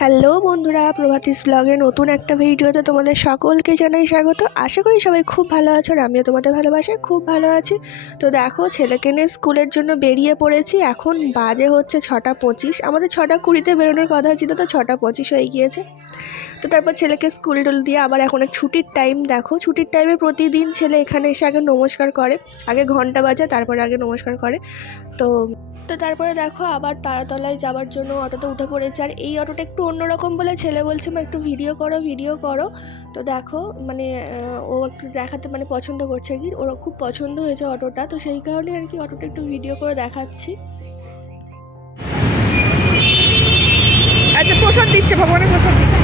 Hello বন্ধুরা, প্রভাতিস ব্লগে নতুন একটা ভিডিওতে তোমাদের সকলকে জানাই স্বাগত। আশা করি সবাই খুব ভালো আছো আর আমিও তোমাদের ভালোবাসায় খুব ভালো আছি। তো দেখো, ছেলেকে নিয়ে স্কুলের জন্য বেরিয়ে পড়েছি। এখন বাজে হচ্ছে 6:25। আমাদের 6:20 বেরোনোর কথা ছিল, তো 6:25 হয়ে গিয়েছে। তো তারপর ছেলেকে স্কুল টুল দিয়ে আবার এখন ছুটির টাইম। দেখো, ছুটির টাইমে প্রতিদিন ছেলে এখানে এসে আগে নমস্কার করে, আগে ঘন্টা বাজায়, তারপরে আগে নমস্কার করে। তো তারপরে দেখো আবার তারাতলায় যাওয়ার জন্য অটোতে উঠে পড়েছে। আর এই অটোটা একটু অন্যরকম বলে ছেলে বলছে মা একটু ভিডিও করো। তো দেখো ও একটু দেখাতে পছন্দ করছে আর কি, ওর খুব পছন্দ হয়েছে অটোটা, তো সেই কারণে আর কি অটোটা একটু ভিডিও করে দেখাচ্ছি। আচ্ছা, প্রসাদ দিচ্ছে, ভগবানের প্রসাদ দিচ্ছে।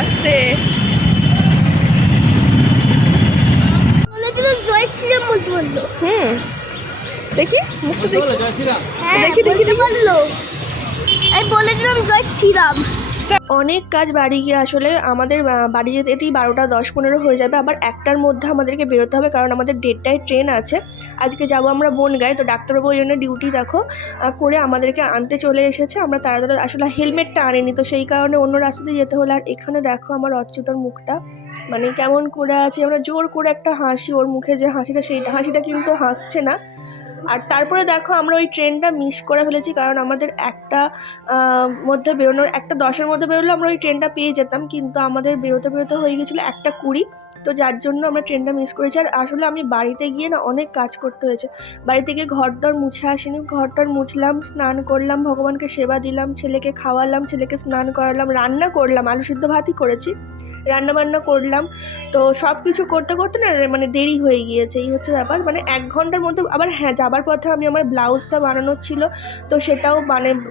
আস্তে জয় শ্রীরাম বলতে বললো। দেখি মুখটা দেখি, দেখি বললো, আমি বলেছিলাম জয় শ্রীরাম। অনেক কাজ বাড়ি গিয়ে আসলে আমাদের বাড়ি যেতেই 12:10-15 হয়ে যাবে। আবার 1টার মধ্যে আমাদেরকে বেরোতে হবে, কারণ আমাদের 1:30টায় ট্রেন আছে। আজকে যাব আমরা বনগাঁয়। তো ডাক্তারবাবু ওই জন্য ডিউটি দেখো করে আমাদেরকে আনতে চলে এসেছে। আমরা তাড়াতাড়ি আসলে হেলমেটটা আনিনি, তো সেই কারণে অন্য রাস্তাতে যেতে হলো। আর এখানে দেখো আমার অচ্যুতর মুখটা কেমন করে আছে। আমরা জোর করে একটা হাসি, ওর মুখে যে হাসিটা, সেই হাসিটা কিন্তু হাসছে না। আর তারপরে দেখো আমরা ওই ট্রেনটা মিস করে ফেলেছি, কারণ আমাদের 1টা মধ্যে বেরোনোর, 1:10-এর মধ্যে বেরোলে আমরা ওই ট্রেনটা পেয়ে যেতাম, কিন্তু আমাদের বেরোতে হয়ে গেছিলো 1:20। তো যার জন্য আমরা ট্রেনটা মিস করেছি। আর আসলে আমি বাড়িতে গিয়ে অনেক কাজ করতে হয়েছে। বাড়িতে গিয়ে ঘরটর মুছে আসিনি, ঘরটর মুছলাম, স্নান করলাম, ভগবানকে সেবা দিলাম, ছেলেকে খাওয়ালাম, ছেলেকে স্নান করালাম, রান্না করলাম, আলু সিদ্ধ ভাতই করেছি, রান্নাবান্না করলাম। তো সব কিছু করতে করতে দেরি হয়ে গিয়েছে। এই হচ্ছে ব্যাপার। 1 ঘন্টার মধ্যে আবার যাবার পথে আমি আমার ব্লাউজটা বানানোর ছিল, তো সেটাও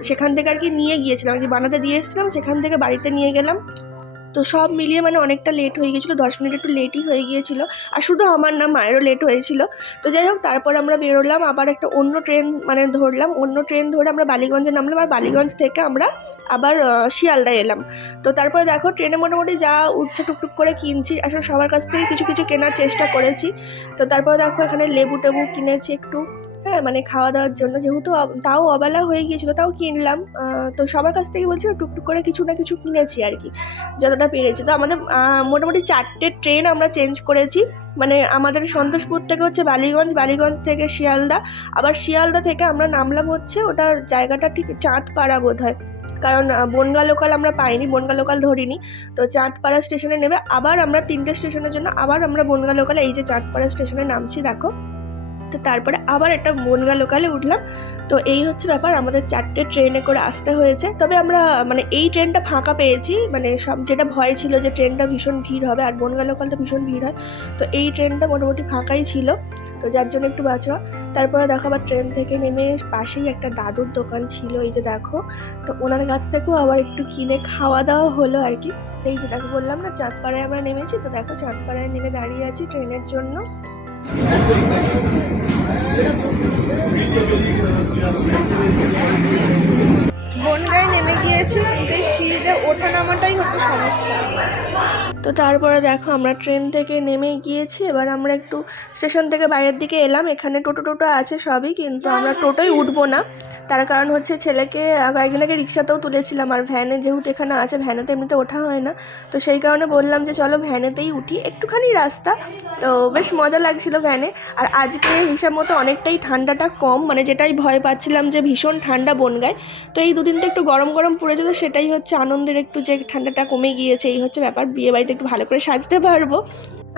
সেখান থেকে আর কি নিয়ে গিয়েছিলাম, আর কি বানাতে দিয়ে এসেছিলাম, সেখান থেকে বাড়িতে নিয়ে গেলাম। তো সব মিলিয়ে অনেকটা লেট হয়ে গিয়েছিলো, 10 মিনিট একটু লেটই হয়ে গিয়েছিল। আর শুধু আমার না, মায়েরও লেট হয়েছিল। তো যাই হোক, তারপর আমরা বেরোলাম, আবার একটা অন্য ট্রেন ধরলাম। অন্য ট্রেন ধরে আমরা বালিগঞ্জে নামলাম, আর বালিগঞ্জ থেকে আমরা আবার শিয়ালদায় এলাম। তো তারপরে দেখো ট্রেনে মোটামুটি যা উঠছে টুকটুক করে কিনছি। আসলে সবার কাছ থেকে কিছু কিছু কেনার চেষ্টা করেছি। তো তারপরে দেখো এখানে লেবু টেবু কিনেছি একটু, হ্যাঁ খাওয়া দাওয়ার জন্য, যেহেতু তাও অবেলা হয়ে গিয়েছিলো, তাও কিনলাম। তো সবার কাছ থেকে বলছি টুকটুক করে কিছু না কিছু কিনেছি আর কি, যতটা পেরেছি। তো আমাদের মোটামুটি 4টে ট্রেন আমরা চেঞ্জ করেছি। আমাদের সন্তোষপুর থেকে হচ্ছে বালিগঞ্জ, বালিগঞ্জ থেকে শিয়ালদা, আবার শিয়ালদা থেকে আমরা নামলাম হচ্ছে, ওটার জায়গাটা ঠিক চাঁদপাড়া বোধ হয়, কারণ বনগাঁ লোকাল আমরা পাইনি, বনগাঁ লোকাল ধরিনি। তো চাঁদপাড়া স্টেশনে নেবে আবার আমরা 3টে স্টেশনের জন্য আবার আমরা বনগাঁ লোকালে, এই যে চাঁদপাড়া স্টেশনে নামছি দেখো। তো তারপরে আবার একটা বনগাঁ লোকালে উঠলাম। তো এই হচ্ছে ব্যাপার, আমাদের 4টে ট্রেনে করে আসতে হয়েছে। তবে আমরা এই ট্রেনটা ফাঁকা পেয়েছি, সব যেটা ভয় ছিল যে ট্রেনটা ভীষণ ভিড় হবে, আর বনগাঁ লোকালটা ভীষণ ভিড় হয়। তো এই ট্রেনটা মোটামুটি ফাঁকাই ছিল, তো যার জন্য একটু বাঁচোয়া। তারপরে দেখো আবার ট্রেন থেকে নেমে পাশেই একটা দাদুর দোকান ছিল, এই যে দেখো। তো ওনার কাছ থেকেও আবার একটু কিনে খাওয়া দাওয়া হলো আর কি। এই যে দেখো, বললাম না চাঁদপাড়ায় আমরা নেমেছি। তো দেখো চাঁদপাড়ায় নেমে দাঁড়িয়ে আছি ট্রেনের জন্য। বনগাঁয় নেমে গিয়েছি, কিন্তু এই সিঁড়িতে ওঠা নামাটাই হচ্ছে সমস্যা। তো তারপরে দেখো আমরা ট্রেন থেকে নেমে গিয়েছি। এবার আমরা একটু স্টেশন থেকে বাইরের দিকে এলাম। এখানে টোটো আছে সবই, কিন্তু আমরা টোটোই উঠবো না। তার কারণ হচ্ছে ছেলেকে কয়েকদিন আগে রিক্সাতেও তুলেছিলাম, আর ভ্যানে যেহেতু এখানে আছে, ভ্যানে তো এমনিতে ওঠা হয় না। তো সেই কারণে বললাম যে চলো ভ্যানেতেই উঠি, একটুখানি রাস্তা, তো বেশ মজা লাগছিল ভ্যানে। আর আজকে হিসাব মতো অনেকটাই ঠান্ডাটা কম, যেটাই ভয় পাচ্ছিলাম যে ভীষণ ঠান্ডা বনগাঁয়। তো এই দুদিন তো একটু গরম পড়েছে, তো সেটাই হচ্ছে আনন্দের, একটু যে ঠান্ডাটা কমে গিয়েছে, এই হচ্ছে ব্যাপার। বিয়ে বাড়িতে একটু ভালো করে সাজতে পারবো।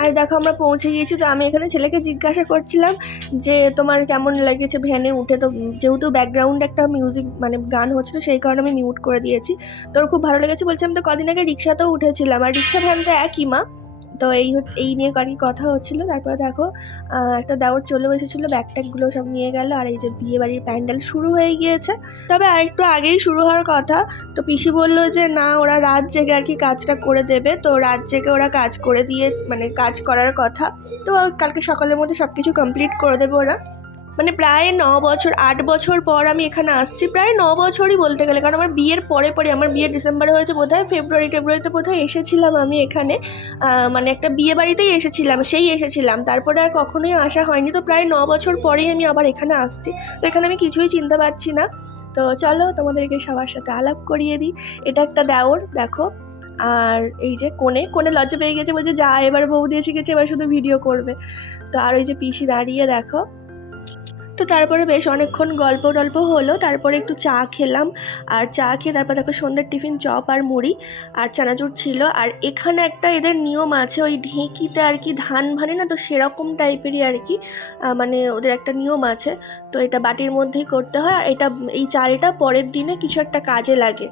আর দেখো আমরা পৌঁছে গিয়েছি। তো আমি এখানে ছেলেকে জিজ্ঞাসা করছিলাম যে তোমার কেমন লেগেছে ভ্যানে উঠে। তো যেহেতু ব্যাকগ্রাউন্ডে একটা মিউজিক গান হচ্ছিলো, সেই কারণে আমি মিউট করে দিয়েছি। তোর খুব ভালো লেগেছে বলছি। আমি তো কদিন আগে রিক্সাতেও উঠেছিলাম, আর রিক্সা ভ্যান তো একই মা। তো এই নিয়ে আর কি কথা হচ্ছিলো। তারপরে দেখো একটা দেওর চলে এসেছিলো, ব্যাগ ট্যাগগুলো সব নিয়ে গেল। আর এই যে বিয়ে বাড়ির প্যান্ডেল শুরু হয়ে গিয়েছে, তবে আরেকটু আগেই শুরু হওয়ার কথা। তো পিসি বললো যে না, ওরা রাত জেগে আর কি কাজটা করে দেবে। তো রাত জেগে ওরা কাজ করে দিয়ে কাজ করার কথা। তো কালকে সকালের মধ্যে সব কিছু কমপ্লিট করে দেবে ওরা। মানে প্রায় 9 বছর 8 বছর পর আমি এখানে আসছি, প্রায় 9 বছরই বলতে গেলে, কারণ আমার বিয়ের পরে পরে, আমার বিয়ে ডিসেম্বরে হয়েছে বোধহয়, ফেব্রুয়ারিতে বোধহয় এসেছিলাম আমি এখানে, মানে একটা বিয়ে বাড়িতেই এসেছিলাম, তারপরে আর কখনোই আসা হয়নি। তো প্রায় 9 বছর পরেই আমি আবার এখানে আসছি। তো এখানে আমি কিছুই চিনতে পারছি না। তো চলো তোমাদেরকে সবার সাথে আলাপ করিয়ে দিই। এটা একটা দেওর, দেখো। আর এই যে কোণে লজ্জা পেয়ে গেছে, বলছে যা এবার বৌদি এসে গেছে, এবার শুধু ভিডিও করবে। তো আর ওই যে পিসি দাঁড়িয়ে, দেখো। তো তারপরে বেশ অনেকক্ষণ গল্প টল্প হলো, তারপরে একটু চা খেলাম। আর চা খেয়ে তারপর দেখো সন্ধ্যের টিফিন চপ আর মুড়ি আর চানাচুর ছিল। আর এখানে একটা এদের নিয়ম আছে, ওই ঢেঁকিতে আর কি ধান ভানে না, তো সেরকম টাইপেরই আর কি, মানে ওদের একটা নিয়ম আছে। তো এটা বাটির মধ্যেই করতে হয়, আর এই চালটা পরের দিনে কিছু একটা কাজে লাগে।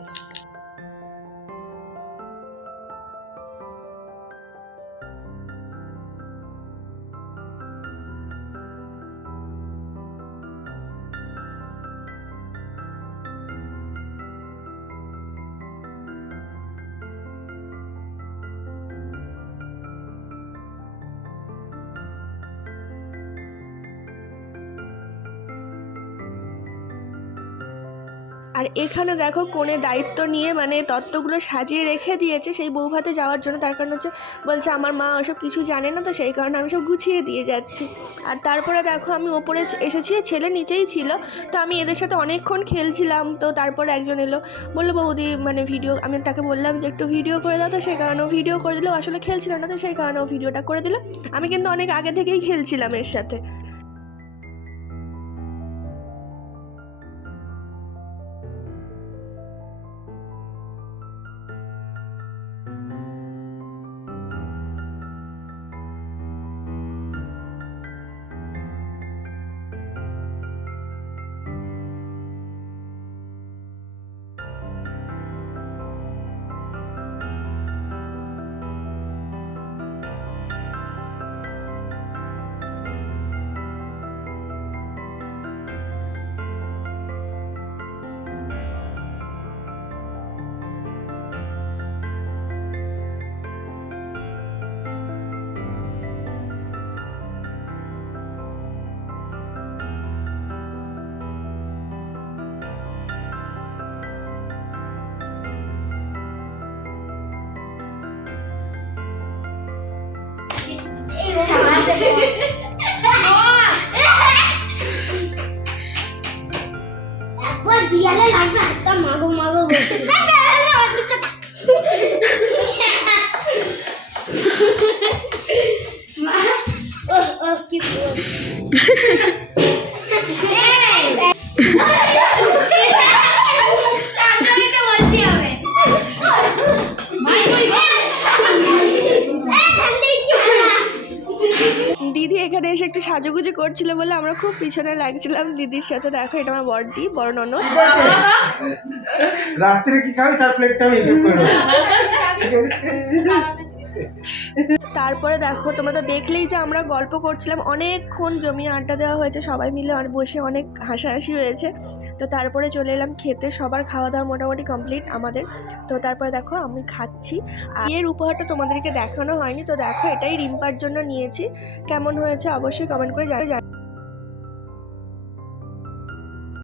আর এখানে দেখো কোণে দায়িত্ব নিয়ে মানে তত্ত্বগুলো সাজিয়ে রেখে দিয়েছে সেই বৌভাতে যাওয়ার জন্য। তার কারণ হচ্ছে, বলছে আমার মা ওসব কিছু জানে না, তো সেই কারণে আমি সব গুছিয়ে দিয়ে যাচ্ছি। আর তারপরে দেখো আমি ওপরে এসেছি, ছেলে নিচেই ছিল, তো আমি এদের সাথে অনেকক্ষণ খেলছিলাম। তো তারপরে একজন এলো, বললো বৌদি মানে ভিডিও, আমি তাকে বললাম যে একটু ভিডিও করে দাও, তো সেই কারণেও ভিডিও করে দিল। আসলে খেলছিল না, তো সেই কারণেও ভিডিওটা করে দিল। আমি কিন্তু অনেক আগে থেকেই খেলছিলাম এর সাথে। একবার দিয়ালে লাগবে একটা মাগো বলতে। কি দিদি এখানে এসে একটু সাজুগুজু করছিল বলে আমরা খুব পিছনে লাগছিলাম দিদির সাথে। দেখো এটা আমার বড় ননদ। রাত্রে কি খাবি তার প্লেটটা আমি হিসাব করে নেবো। তারপরে দেখো তোমরা তো দেখলেই যে আমরা গল্প করছিলাম, অনেকক্ষণ জমিয়ে আড্ডা দেওয়া হয়েছে, সবাই মিলে বসে অনেক হাসাহাসি হয়েছে। তো তারপরে চলে এলাম খেতে, সবার খাওয়া দাওয়া মোটামুটি কমপ্লিট আমাদের। তো তারপরে দেখো আমি খাচ্ছি। আর এর উপহারটা তোমাদেরকে দেখানো হয়নি, তো দেখো এটাই রিম্পার জন্য নিয়েছি। কেমন হয়েছে অবশ্যই কমেন্ট করে জানাবে।